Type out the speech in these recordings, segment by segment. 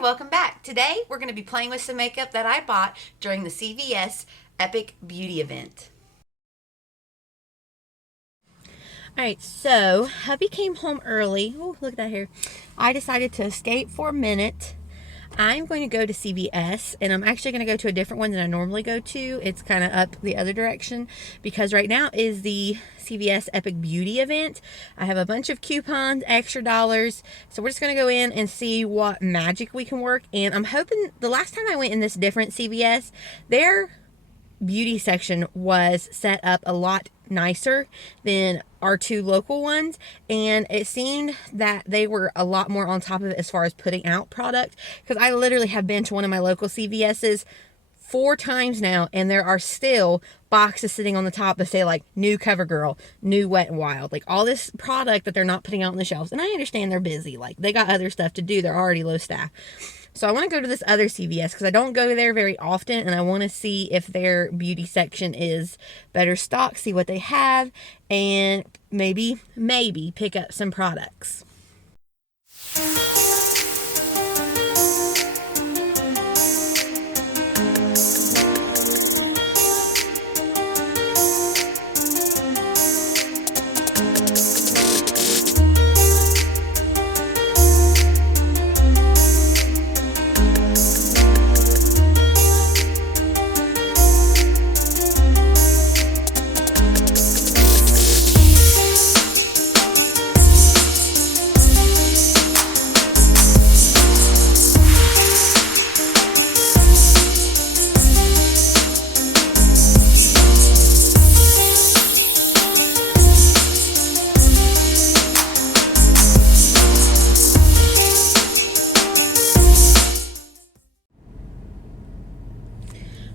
welcome back. Today we're going to be playing with some makeup that I bought during the CVS Epic Beauty event. Alright, so hubby came home early. Oh, look at that hair. I decided to escape for a minute. I'm going to go to CVS, and I'm actually going to go to a different one than I normally go to. It's kind of up the other direction because right now is the CVS Epic Beauty event. I have a bunch of coupons, extra dollars, so we're just going to go in and see what magic we can work. And I'm hoping, the last time I went in this different CVS, their beauty section was set up a lot nicer than our two local ones, and it seemed that they were a lot more on top of it as far as putting out product, because I literally have been to one of my local CVS's 4 times now, and there are still boxes sitting on the top that say like new CoverGirl, new Wet n Wild, like all this product that they're not putting out on the shelves. And I understand they're busy, like they got other stuff to do, they're already low staff. So I want to go to this other CVS because I don't go there very often, and I want to see if their beauty section is better stocked, see what they have, and maybe pick up some products.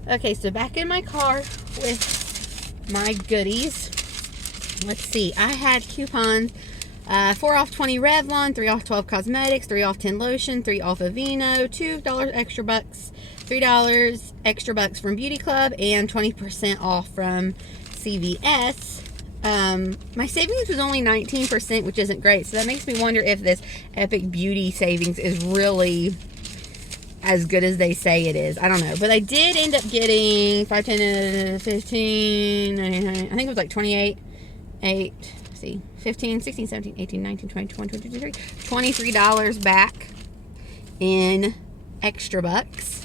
Okay, so back in my car with my goodies. Let's see, I had coupons, 4 off 20 Revlon, 3 off 12 cosmetics, 3 off 10 lotion, 3 off Aveeno, $2 extra bucks, $3 extra bucks from Beauty Club, and 20% off from CVS. My savings was only 19%, which isn't great, so that makes me wonder if this Epic Beauty savings is really as good as they say it is. I don't know, but I did end up getting 5, 10, 15, I think it was like 28, 8, see, 15, 16, 17, 18, 19, 20, 21, 22, 23, $23 back in extra bucks.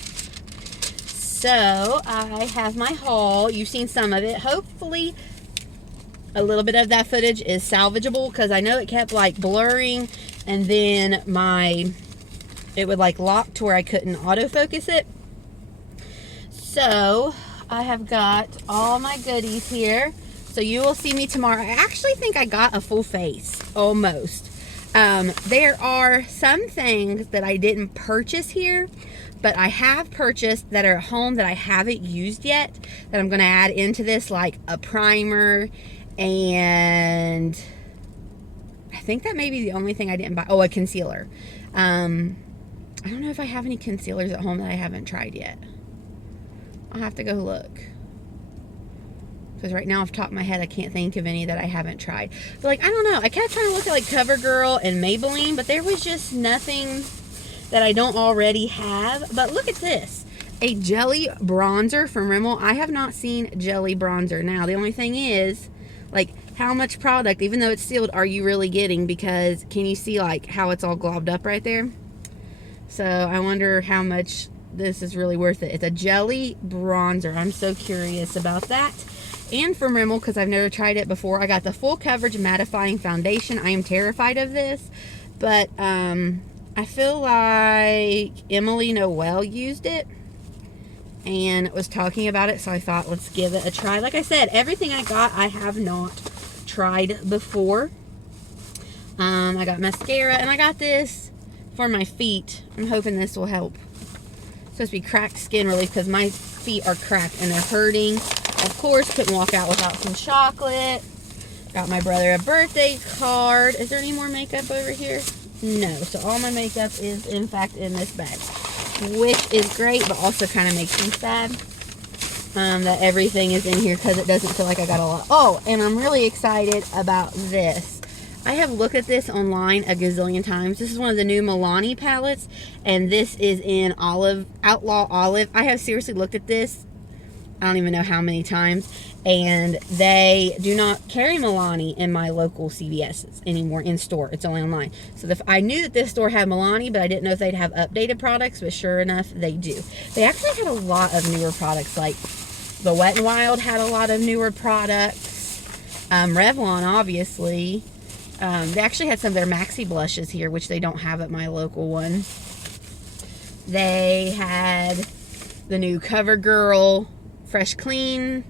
So I have my haul. You've seen some of it. Hopefully a little bit of that footage is salvageable, because I know it kept like blurring, and then it would like lock to where I couldn't autofocus it. So I have got all my goodies here, so you will see me tomorrow. I actually think I got a full face, almost. There are some things that I didn't purchase here, but I have purchased that are at home that I haven't used yet, that I'm going to add into this, like a primer, and I think that may be the only thing I didn't buy. Oh, a concealer. I don't know if I have any concealers at home that I haven't tried yet. I'll have to go look, because right now off the top of my head I can't think of any that I haven't tried. But like, I don't know, I kept trying to look at like CoverGirl and Maybelline, but there was just nothing that I don't already have. But look at this, a jelly bronzer from Rimmel. I have not seen jelly bronzer. Now the only thing is, like, how much product, even though it's sealed, are you really getting? Because can you see like how it's all globbed up right there? So I wonder how much this is really worth it. It's a jelly bronzer. I'm so curious about that. And from Rimmel, because I've never tried it before, I got the full coverage mattifying foundation. I am terrified of this, but I feel like Emily Noel used it and was talking about it, so I thought, let's give it a try. Like I said, everything I got I have not tried before. I got mascara, and I got this for my feet. I'm hoping this will help. It's supposed to be cracked skin relief, because my feet are cracked and they're hurting. Of course, couldn't walk out without some chocolate. Got my brother a birthday card. Is there any more makeup over here? No. So all my makeup is in fact in this bag, which is great, but also kind of makes me sad that everything is in here, because it doesn't feel like I got a lot. Oh, and I'm really excited about this. I have looked at this online a gazillion times. This is one of the new Milani palettes, and this is in olive, outlaw olive. I have seriously looked at this, I don't even know how many times, and they do not carry Milani in my local CVS's anymore in store. It's only online. So I knew that this store had Milani, but I didn't know if they'd have updated products, but sure enough, they do. They actually had a lot of newer products, like the Wet n Wild had a lot of newer products. Revlon, obviously. They actually had some of their Maxi blushes here, which they don't have at my local one. They had the new CoverGirl Fresh Clean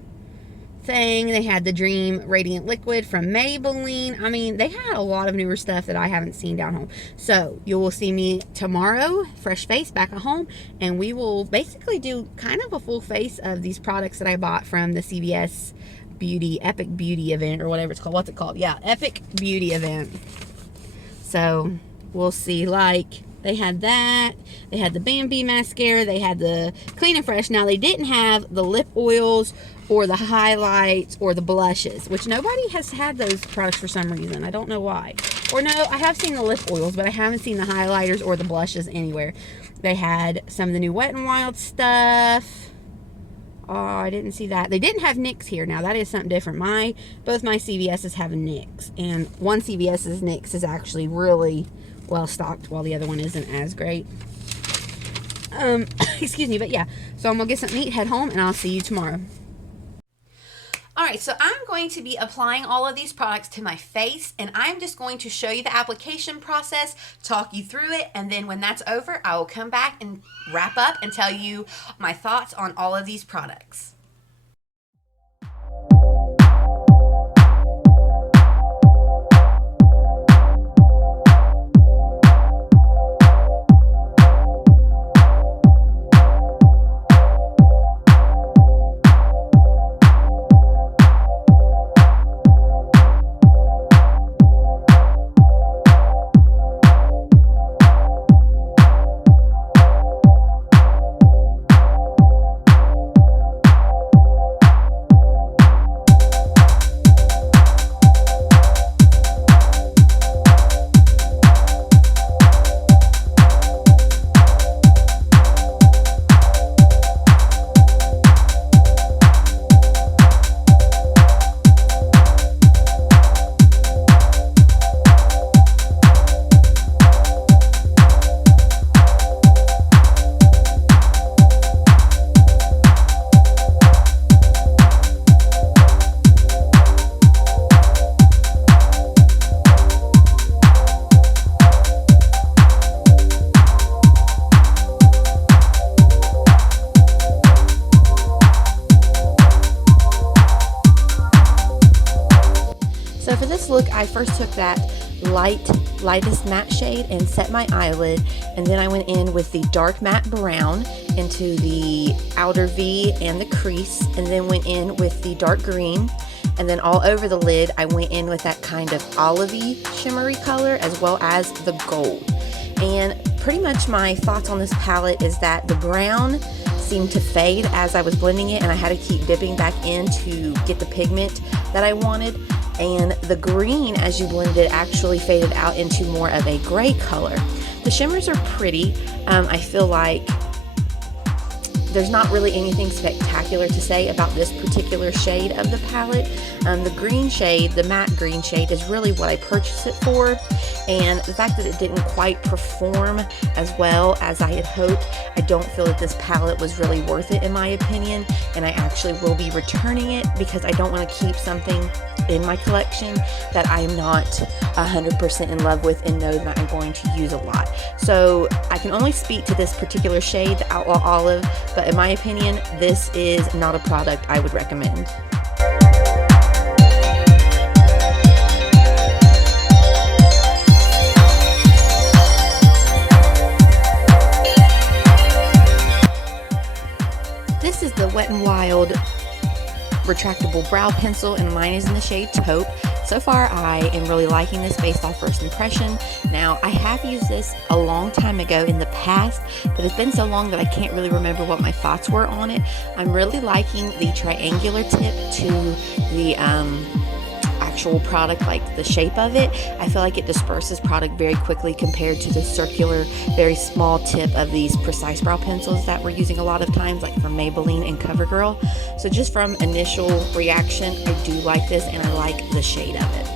thing. They had the Dream Radiant Liquid from Maybelline. I mean, they had a lot of newer stuff that I haven't seen down home. So you will see me tomorrow, fresh face, back at home, and we will basically do kind of a full face of these products that I bought from the CVS Epic Beauty event, or whatever it's called. What's it called? Yeah, Epic Beauty event. So we'll see. Like, they had that. They had the Bambi mascara. They had the Clean and Fresh. Now, they didn't have the lip oils or the highlights or the blushes, which nobody has had those products for some reason. I don't know why. Or no, I have seen the lip oils, but I haven't seen the highlighters or the blushes anywhere. They had some of the new Wet n Wild stuff. Oh, I didn't see that. They didn't have NYX here. Now, that is something different. Both my CVS's have NYX, and one CVS's NYX is actually really well stocked, while the other one isn't as great. Excuse me, but yeah. So I'm gonna get something to eat, head home, and I'll see you tomorrow. Alright, so I'm going to be applying all of these products to my face, and I'm just going to show you the application process, talk you through it, and then when that's over, I will come back and wrap up and tell you my thoughts on all of these products. So for this look, I first took that lightest matte shade and set my eyelid, and then I went in with the dark matte brown into the outer V and the crease, and then went in with the dark green, and then all over the lid I went in with that kind of olivey shimmery color, as well as the gold. And pretty much my thoughts on this palette is that the brown seemed to fade as I was blending it, and I had to keep dipping back in to get the pigment that I wanted. And the green, as you blended it, actually faded out into more of a gray color. The shimmers are pretty. I feel like there's not really anything spectacular to say about this particular shade of the palette. The green shade, the matte green shade, is really what I purchased it for. And the fact that it didn't quite perform as well as I had hoped, I don't feel that this palette was really worth it in my opinion. And I actually will be returning it because I don't want to keep something in my collection that I'm not 100% in love with and know that I'm going to use a lot. So I can only speak to this particular shade, the Outlaw Olive, but in my opinion, this is not a product I would recommend. This is the Wet n Wild retractable brow pencil, and mine is in the shade Taupe. So far, I am really liking this based off first impression. Now, I have used this a long time ago in the past, but it's been so long that I can't really remember what my thoughts were on it. I'm really liking the triangular tip to the actual product, like the shape of it, I feel like it disperses product very quickly compared to the circular, very small tip of these Precise Brow pencils that we're using a lot of times, like from Maybelline and CoverGirl. So just from initial reaction, I do like this, and I like the shade of it.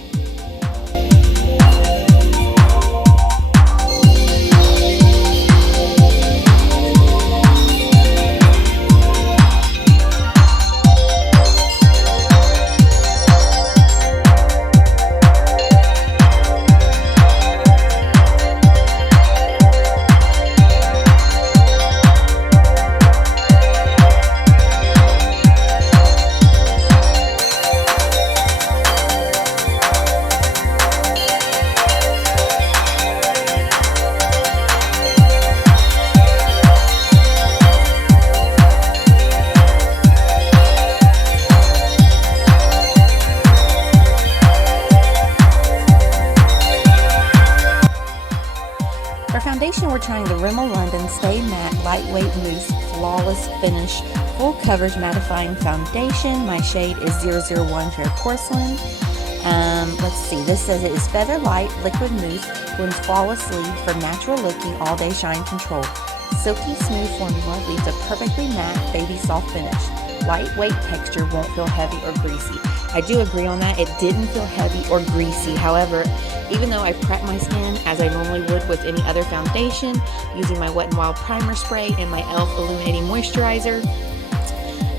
For foundation, we're trying the Rimmel London Stay Matte Lightweight Mousse Flawless Finish Full Coverage Mattifying Foundation. My shade is 001 Fair Porcelain. Let's see, this says it is feather light liquid mousse, blends flawlessly for natural looking all day shine control. Silky smooth formula leaves a perfectly matte baby soft finish. Lightweight texture, won't feel heavy or greasy. I do agree on that. It didn't feel heavy or greasy. However, even though I prep my skin as I normally would with any other foundation, using my Wet n Wild primer spray and my e.l.f. illuminating moisturizer,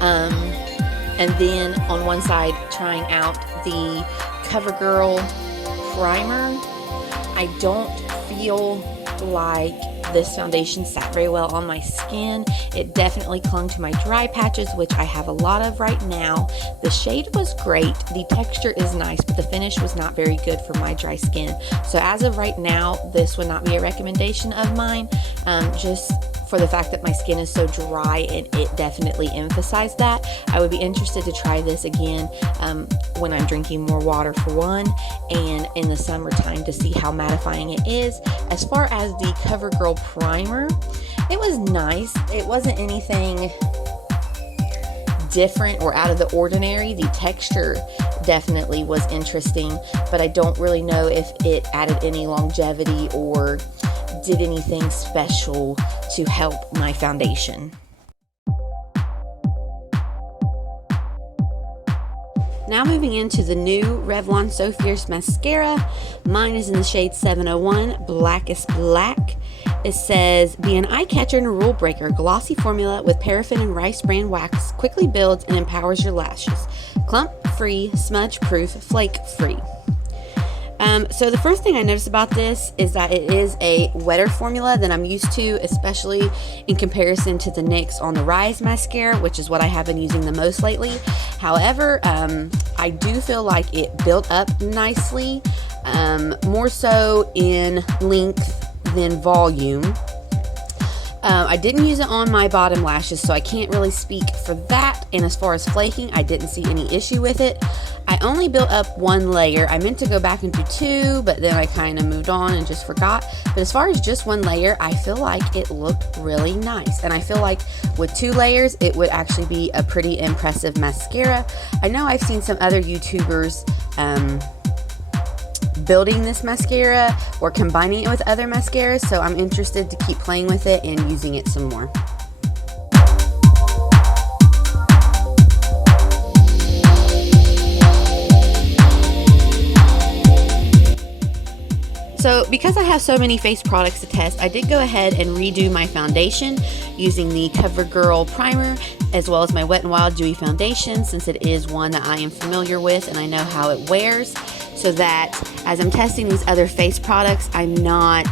and then on one side trying out the CoverGirl primer, I don't feel like this foundation sat very well on my skin. It definitely clung to my dry patches, which I have a lot of right now. The shade was great, the texture is nice, but the finish was not very good for my dry skin. So as of right now, this would not be a recommendation of mine, just for the fact that my skin is so dry, and it definitely emphasized that. I would be interested to try this again when I'm drinking more water, for one, and in the summertime to see how mattifying it is. As far as the CoverGirl primer, it was nice. It wasn't anything different or out of the ordinary. The texture definitely was interesting, but I don't really know if it added any longevity or did anything special to help my foundation. Now moving into the new Revlon So Fierce mascara. Mine is in the shade 701, Blackest Black. It says, be an eye catcher and a rule breaker. Glossy formula with paraffin and rice bran wax quickly builds and empowers your lashes. Clump free, smudge proof, flake free. So the first thing I noticed about this is that it is a wetter formula than I'm used to, especially in comparison to the NYX On The Rise mascara, which is what I have been using the most lately. However, I do feel like it built up nicely, more so in length than volume. I didn't use it on my bottom lashes, so I can't really speak for that. And as far as flaking, I didn't see any issue with it. I only built up one layer. I meant to go back and do two, but then I kind of moved on and just forgot. But as far as just one layer, I feel like it looked really nice. And I feel like with two layers, it would actually be a pretty impressive mascara. I know I've seen some other YouTubers building this mascara or combining it with other mascaras, so I'm interested to keep playing with it and using it some more. So because I have so many face products to test, I did go ahead and redo my foundation using the CoverGirl primer as well as my Wet n Wild Dewy foundation, since it is one that I am familiar with and I know how it wears, so that as I'm testing these other face products, I'm not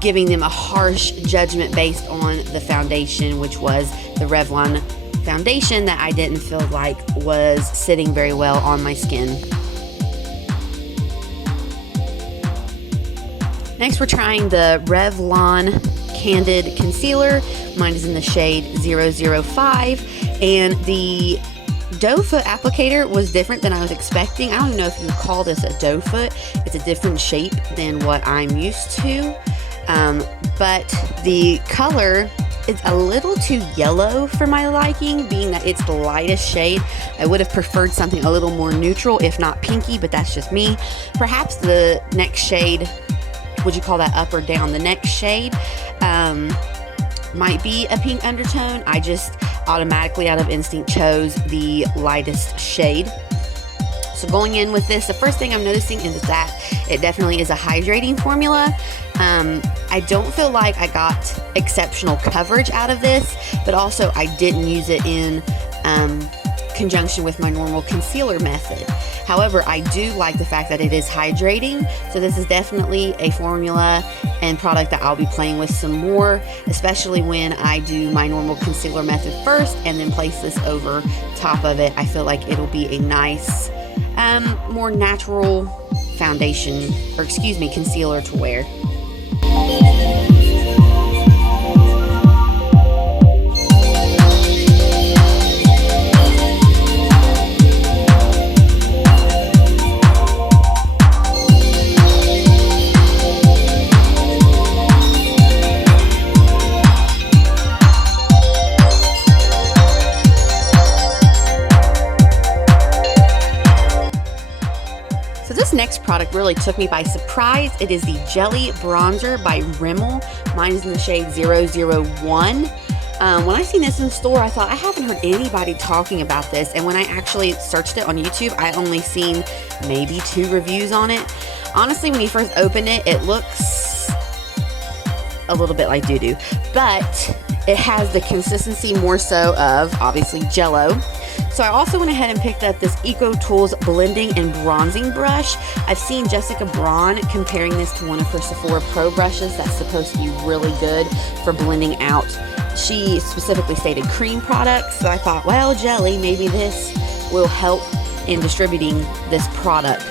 giving them a harsh judgment based on the foundation, which was the Revlon foundation that I didn't feel like was sitting very well on my skin. Next, we're trying the Revlon Candid Concealer. Mine is in the shade 005, and the doe foot applicator was different than I was expecting. I don't even know if you would call this a doe foot. It's a different shape than what I'm used to, but the color it's a little too yellow for my liking, being that it's the lightest shade. I would have preferred something a little more neutral, if not pinky, but that's just me. Perhaps the next shade, would you call that up or down? The next shade might be a pink undertone. I just automatically, out of instinct, chose the lightest shade. So going in with this, the first thing I'm noticing is that it definitely is a hydrating formula. I don't feel like I got exceptional coverage out of this, but also I didn't use it in conjunction with my normal concealer method. However, I do like the fact that it is hydrating, so this is definitely a formula and product that I'll be playing with some more, especially when I do my normal concealer method first and then place this over top of it. I feel like it'll be a nice, more natural foundation, or excuse me, concealer to wear. This next product really took me by surprise. It is the Jelly Bronzer by Rimmel. Mine is in the shade 001. When I seen this in the store, I thought, I haven't heard anybody talking about this. And when I actually searched it on YouTube, I only seen maybe 2 reviews on it. Honestly, when you first open it, it looks a little bit like doo-doo. But it has the consistency more so of, obviously, Jell-O. So I also went ahead and picked up this Eco Tools blending and bronzing brush. I've seen Jessica Braun comparing this to one of her Sephora Pro brushes that's supposed to be really good for blending out. She specifically stated cream products, so I thought, well, jelly, maybe this will help in distributing this product.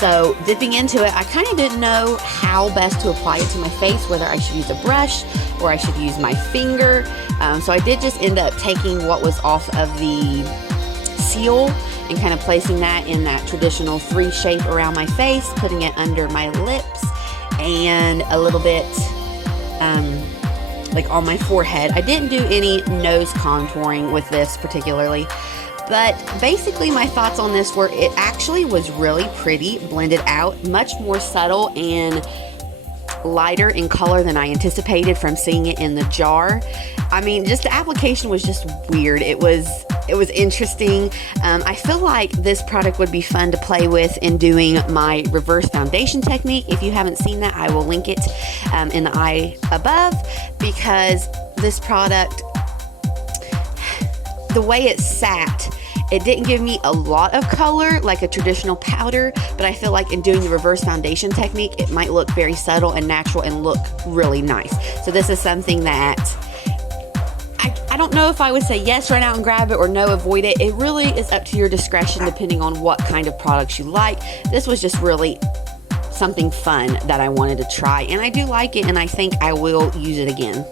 So dipping into it, I kind of didn't know how best to apply it to my face, whether I should use a brush or I should use my finger. So I did just end up taking what was off of the seal and kind of placing that in that traditional 3 shape around my face, putting it under my lips and a little bit like on my forehead. I didn't do any nose contouring with this particularly. But basically my thoughts on this were it actually was really pretty blended out, much more subtle and lighter in color than I anticipated from seeing it in the jar. I mean, just the application was just weird. It was interesting. I feel like this product would be fun to play with in doing my reverse foundation technique. If you haven't seen that, I will link it in the eye above, because this product, the way it sat, it didn't give me a lot of color like a traditional powder, but I feel like in doing the reverse foundation technique, it might look very subtle and natural and look really nice. So this is something that I don't know if I would say yes, run out and grab it, or no, avoid it. It really is up to your discretion depending on what kind of products you like. This was just really something fun that I wanted to try, and I do like it, and I think I will use it again.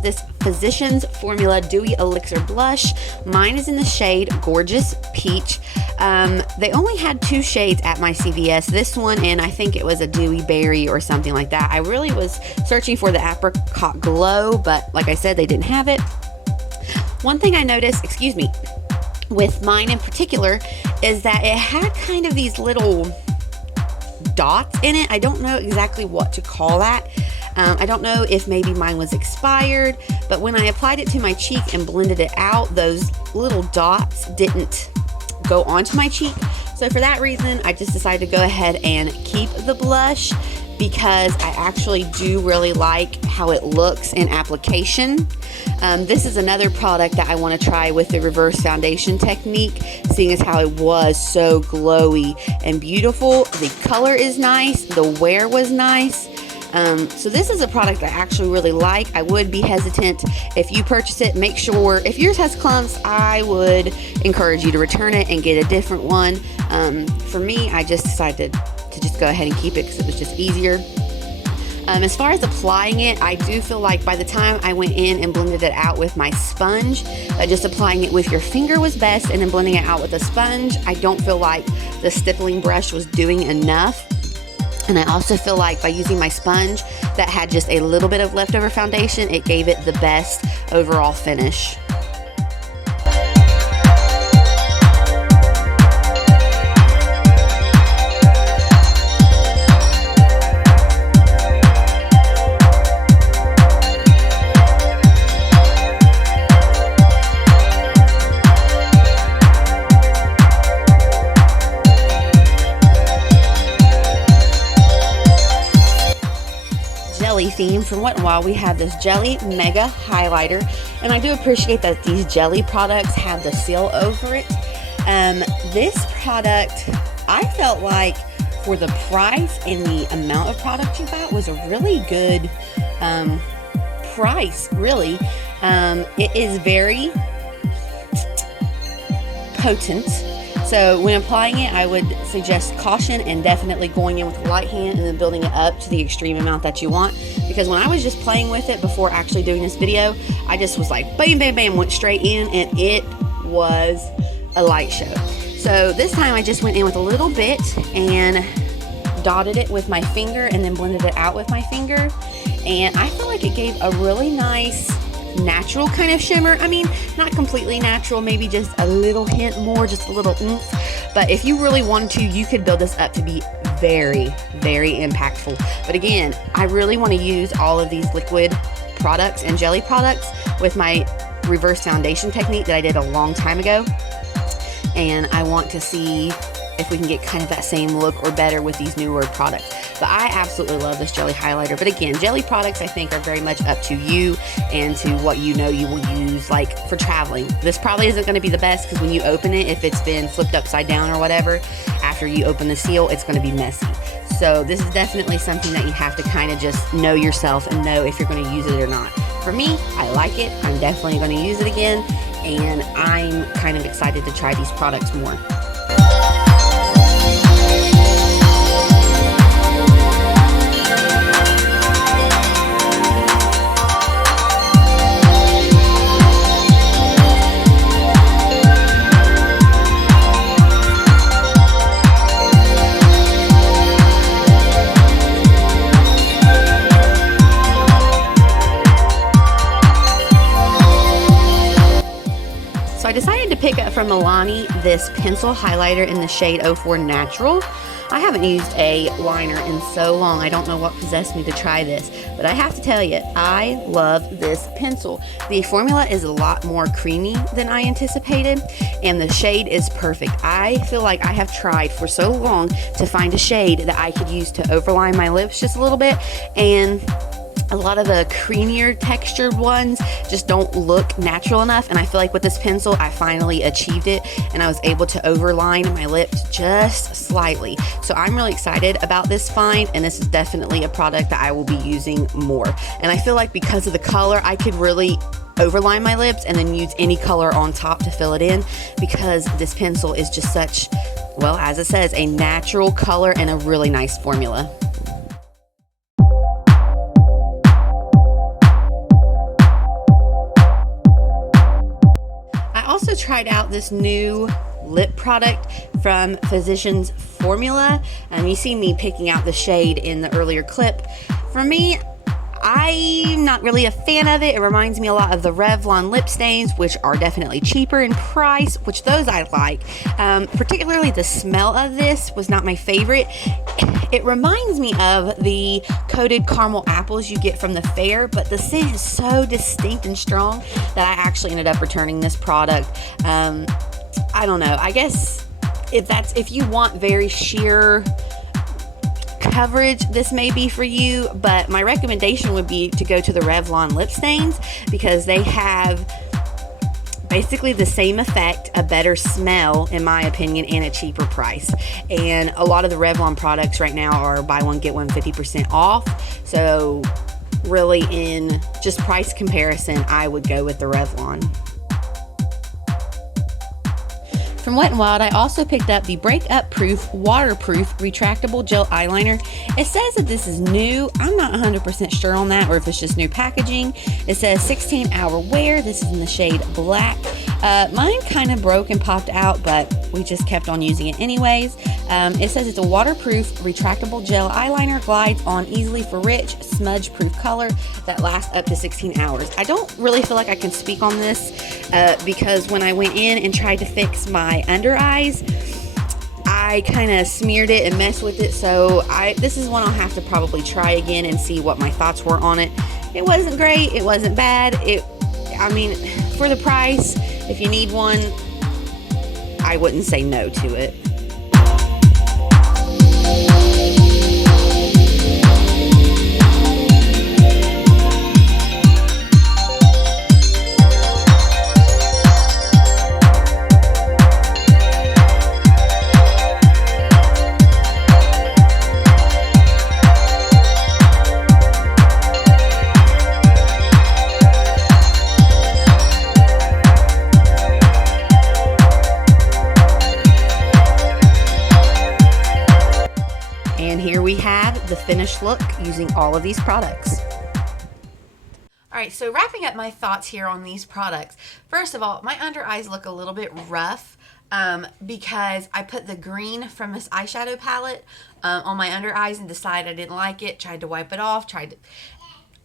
This Physicians Formula Dewy Elixir Blush. Mine is in the shade Gorgeous Peach. They only had 2 shades at my CVS. This one, and I think it was a Dewy Berry or something like that. I really was searching for the Apricot Glow, but like I said, they didn't have it. One thing I noticed, with mine in particular, is that it had kind of these little dots in it. I don't know exactly what to call that. I don't know if maybe mine was expired, but when I applied it to my cheek and blended it out, those little dots didn't go onto my cheek. So for that reason, I just decided to go ahead and keep the blush because I actually do really like how it looks in application. This is another product that I want to try with the reverse foundation technique, seeing as how it was so glowy and beautiful. The color is nice, the wear was nice. So this is a product I actually really like. I would be hesitant if you purchase it. Make sure if yours has clumps, I would encourage you to return it and get a different one. For me, I just decided to just go ahead and keep it because it was just easier. As far as applying it, I do feel like by the time I went in and blended it out with my sponge, just applying it with your finger was best, and then blending it out with a sponge, I don't feel like the stippling brush was doing enough. And I also feel like by using my sponge that had just a little bit of leftover foundation, it gave it the best overall finish. Theme from Wet n Wild, we have this Jelly Mega Highlighter, and I do appreciate that these jelly products have the seal over it. This product, I felt like for the price and the amount of product you got was a really good price, really. It is very potent. So when applying it, I would suggest caution and definitely going in with a light hand and then building it up to the extreme amount that you want. Because when I was just playing with it before actually doing this video, I just was like bam, bam, bam, went straight in, and it was a light show. So this time I just went in with a little bit and dotted it with my finger and then blended it out with my finger. And I feel like it gave a really nice natural kind of shimmer. I mean, not completely natural, maybe just a little hint more, just a little oomph. But if you really wanted to, you could build this up to be very, very impactful. But again, I really want to use all of these liquid products and jelly products with my reverse foundation technique that I did a long time ago. And I want to see if we can get kind of that same look or better with these newer products. But I absolutely love this jelly highlighter. But again, jelly products I think are very much up to you and to what you know you will use, like for traveling. This probably isn't going to be the best because when you open it, if it's been flipped upside down or whatever, after you open the seal, it's going to be messy. So this is definitely something that you have to kind of just know yourself and know if you're going to use it or not. For me, I like it. I'm definitely going to use it again, and I'm kind of excited to try these products more. I decided to pick up from Milani this pencil highlighter in the shade 04 Natural. I haven't used a liner in so long. I don't know what possessed me to try this, but I have to tell you, I love this pencil. The formula is a lot more creamy than I anticipated, and the shade is perfect. I feel like I have tried for so long to find a shade that I could use to overline my lips just a little bit, and a lot of the creamier textured ones just don't look natural enough, and I feel like with this pencil I finally achieved it, and I was able to overline my lips just slightly. So I'm really excited about this find, and this is definitely a product that I will be using more. And I feel like because of the color, I could really overline my lips and then use any color on top to fill it in, because this pencil is just such, well, as it says, a natural color and a really nice formula. Also tried out this new lip product from Physicians Formula. You see me picking out the shade in the earlier clip. For me, I'm not really a fan of it. It reminds me a lot of the Revlon lip stains, which are definitely cheaper in price, which those I like. Particularly the smell of this was not my favorite. It reminds me of the coated caramel apples you get from the fair, but the scent is so distinct and strong that I actually ended up returning this product. I don't know. I guess if you want very sheer coverage this may be for you, but my recommendation would be to go to the Revlon lip stains, because they have basically the same effect, a better smell in my opinion, and a cheaper price. And a lot of the Revlon products right now are buy one get one 50% off, so really in just price comparison, I would go with the Revlon. From Wet n Wild, I also picked up the Breakup Proof Waterproof Retractable Gel Eyeliner. It says that this is new. I'm not 100% sure on that, or if it's just new packaging. It says 16-hour wear. This is in the shade Black. Mine kind of broke and popped out, but we just kept on using it anyways. It says it's a waterproof retractable gel eyeliner, glides on easily for rich, smudge-proof color that lasts up to 16 hours. I don't really feel like I can speak on this because when I went in and tried to fix my under eyes, I kind of smeared it and messed with it, so this is one I'll have to probably try again and see what my thoughts were on it. It wasn't great, it wasn't bad. I mean, for the price, if you need one, I wouldn't say no to it. And here we have the finished look using all of these products. All right, so wrapping up my thoughts here on these products. First of all, my under eyes look a little bit rough because I put the green from this eyeshadow palette on my under eyes and decided I didn't like it, tried to wipe it off,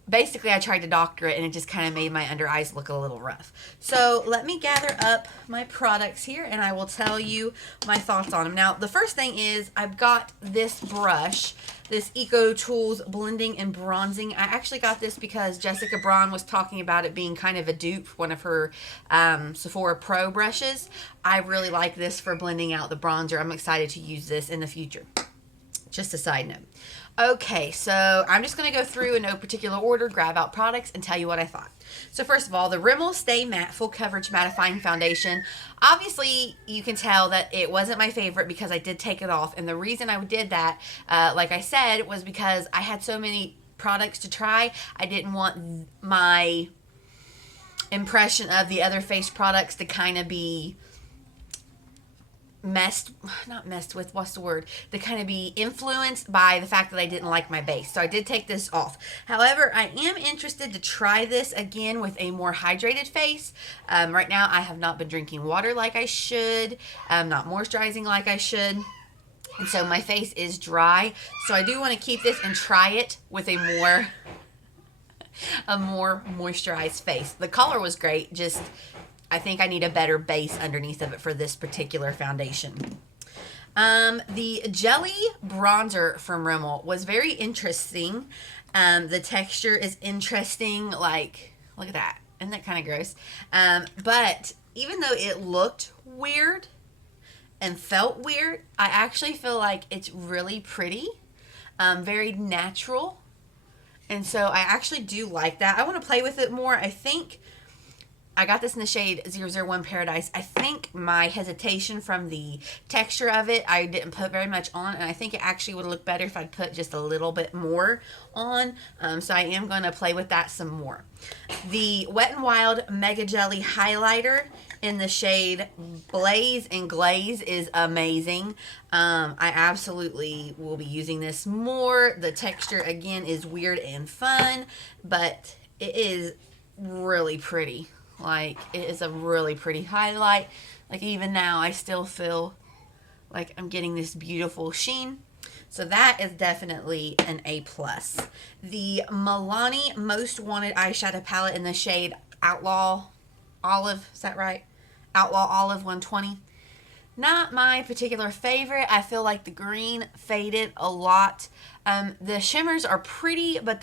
basically I tried to doctor it, and it just kind of made my under eyes look a little rough. So let me gather up my products here and I will tell you my thoughts on them. Now, the first thing is I've got this brush, this Eco Tools Blending and Bronzing. I actually got this because Jessica Braun was talking about it being kind of a dupe for one of her Sephora Pro brushes. I really like this for blending out the bronzer. I'm excited to use this in the future. Just a side note. Okay, so I'm just going to go through in no particular order, grab out products, and tell you what I thought. So first of all, the Rimmel Stay Matte Full Coverage Mattifying Foundation. Obviously, you can tell that it wasn't my favorite because I did take it off. And the reason I did that, like I said, was because I had so many products to try. I didn't want my impression of the other face products to kind of be to kind of be influenced by the fact that I didn't like my base. So I did take this off. However, I am interested to try this again with a more hydrated face. Right now, I have not been drinking water like I should. I'm not moisturizing like I should. And so my face is dry. So I do want to keep this and try it with a more moisturized face. The color was great, just I think I need a better base underneath of it for this particular foundation. The Jelly Bronzer from Rimmel was very interesting. The texture is interesting. Like, look at that. Isn't that kind of gross? But even though it looked weird and felt weird, I actually feel like it's really pretty. Very natural. And so I actually do like that. I want to play with it more. I think I got this in the shade 001 Paradise. I think my hesitation from the texture of it, I didn't put very much on, and I think it actually would look better if I'd put just a little bit more on. So I am going to play with that some more. The Wet n Wild Mega Jelly Highlighter in the shade Blaze and Glaze is amazing. I absolutely will be using this more. The texture, again, is weird and fun, but it is really pretty. Like, it is a really pretty highlight. Like, even now, I still feel like I'm getting this beautiful sheen. So that is definitely an A+. The Milani Most Wanted Eyeshadow Palette in the shade Outlaw Olive. Is that right? Outlaw Olive 120. Not my particular favorite. I feel like the green faded a lot. The shimmers are pretty, but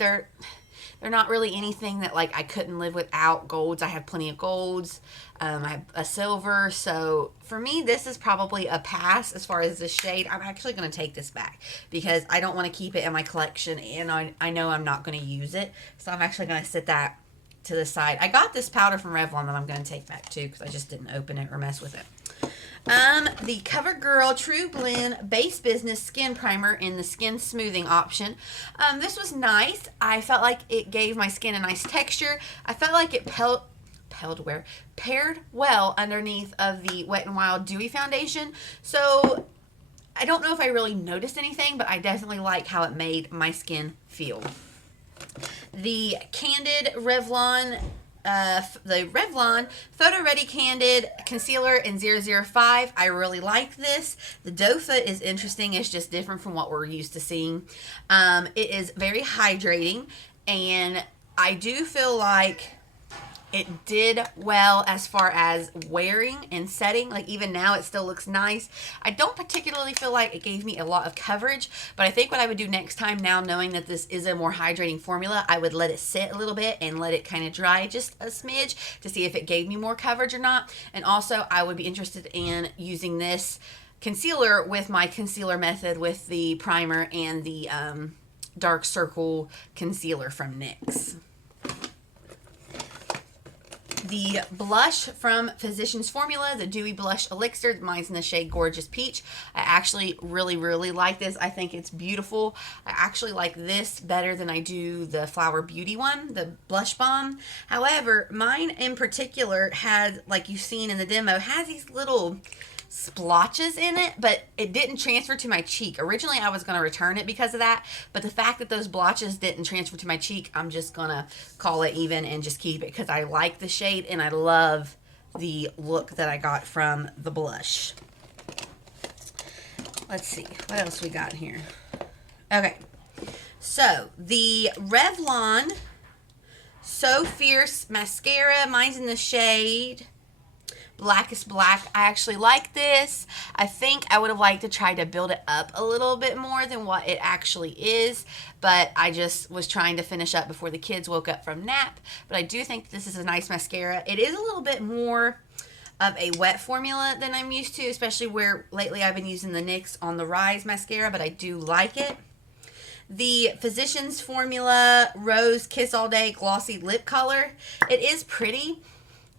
They're not really anything that like I couldn't live without. Golds, I have plenty of golds. I have a silver. So for me, this is probably a pass as far as the shade. I'm actually going to take this back because I don't want to keep it in my collection, and I know I'm not going to use it. So I'm actually going to sit that to the side. I got this powder from Revlon that I'm going to take back too because I just didn't open it or mess with it. The CoverGirl True Blend Base Business Skin Primer in the Skin Smoothing option. This was nice. I felt like it gave my skin a nice texture. I felt like it paired well underneath of the Wet n Wild Dewy Foundation. So I don't know if I really noticed anything, but I definitely like how it made my skin feel. The Candid Revlon Photo Ready Candid Concealer in 005. I really like this. The doe foot is interesting. It's just different from what we're used to seeing. It is very hydrating, and I do feel like it did well as far as wearing and setting. Like even now it still looks nice. I don't particularly feel like it gave me a lot of coverage, but I think what I would do next time, now knowing that this is a more hydrating formula, I would let it sit a little bit and let it kind of dry just a smidge to see if it gave me more coverage or not. And also I would be interested in using this concealer with my concealer method with the primer and the dark circle concealer from NYX. The blush from Physicians Formula, the Dewy Blush Elixir. Mine's in the shade Gorgeous Peach. I actually really like this. I think it's beautiful. I actually like this better than I do the Flower Beauty one, the Blush Bomb. However, mine in particular had, like you've seen in the demo, has these little splotches in it, but it didn't transfer to my cheek. Originally I was going to return it because of that, but the fact that those blotches didn't transfer to my cheek, I'm just going to call it even and just keep it because I like the shade and I love the look that I got from the blush. Let's see what else we got here. Okay, so the Revlon So Fierce mascara. Mine's in the shade Blackest Black. I actually like this. I think I would have liked to try to build it up a little bit more than what it actually is, but I just was trying to finish up before the kids woke up from nap. But I do think this is a nice mascara. It is a little bit more of a wet formula than I'm used to, especially where lately I've been using the NYX on the Rise mascara, but I do like it. The Physicians Formula Rose Kiss All Day Glossy Lip Color. It is pretty,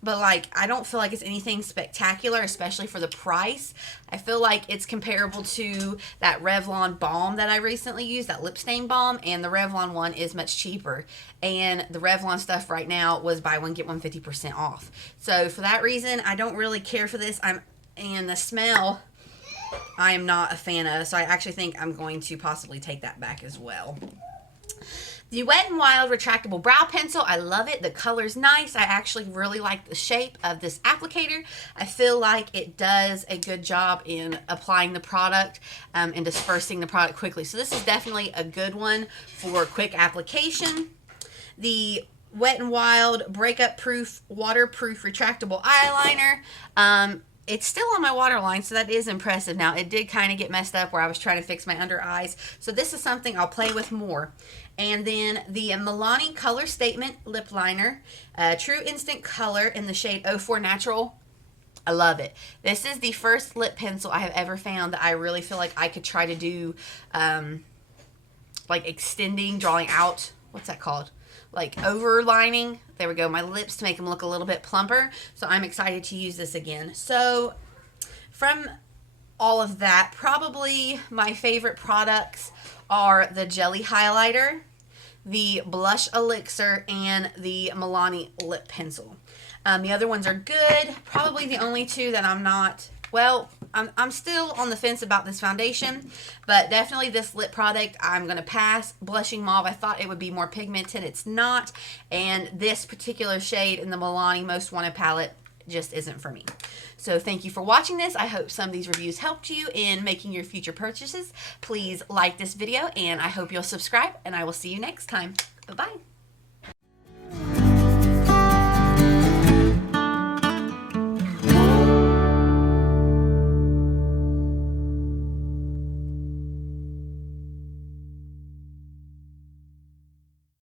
but like I don't feel like it's anything spectacular, especially for the price. I feel like it's comparable to that Revlon balm that I recently used, that lip stain balm, and the Revlon one is much cheaper. And the Revlon stuff right now was buy one get one 50% off. So for that reason, I don't really care for this. And the smell I am not a fan of, so I actually think I'm going to possibly take that back as well. The Wet n Wild Retractable Brow Pencil, I love it. The color's nice. I actually really like the shape of this applicator. I feel like it does a good job in applying the product and dispersing the product quickly. So this is definitely a good one for quick application. The Wet n Wild Breakup Proof Waterproof Retractable Eyeliner. It's still on my waterline, so that is impressive. Now, it did kind of get messed up where I was trying to fix my under eyes. So this is something I'll play with more. And then the Milani Color Statement Lip Liner. True Instant Color in the shade 04 Natural. I love it. This is the first lip pencil I have ever found that I really feel like I could try to do, like extending, drawing out. What's that called? Like overlining. There we go. My lips to make them look a little bit plumper. So I'm excited to use this again. So from all of that, probably my favorite products are the Jelly Highlighter, the Blush Elixir, and the Milani Lip Pencil. The other ones are good. Probably the only two that I'm not, well, I'm still on the fence about this foundation, but definitely this lip product I'm going to pass. Blushing Mauve, I thought it would be more pigmented. It's not. And this particular shade in the Milani Most Wanted palette just isn't for me. So thank you for watching this. I hope some of these reviews helped you in making your future purchases. Please like this video, and I hope you'll subscribe, and I will see you next time. Bye-bye.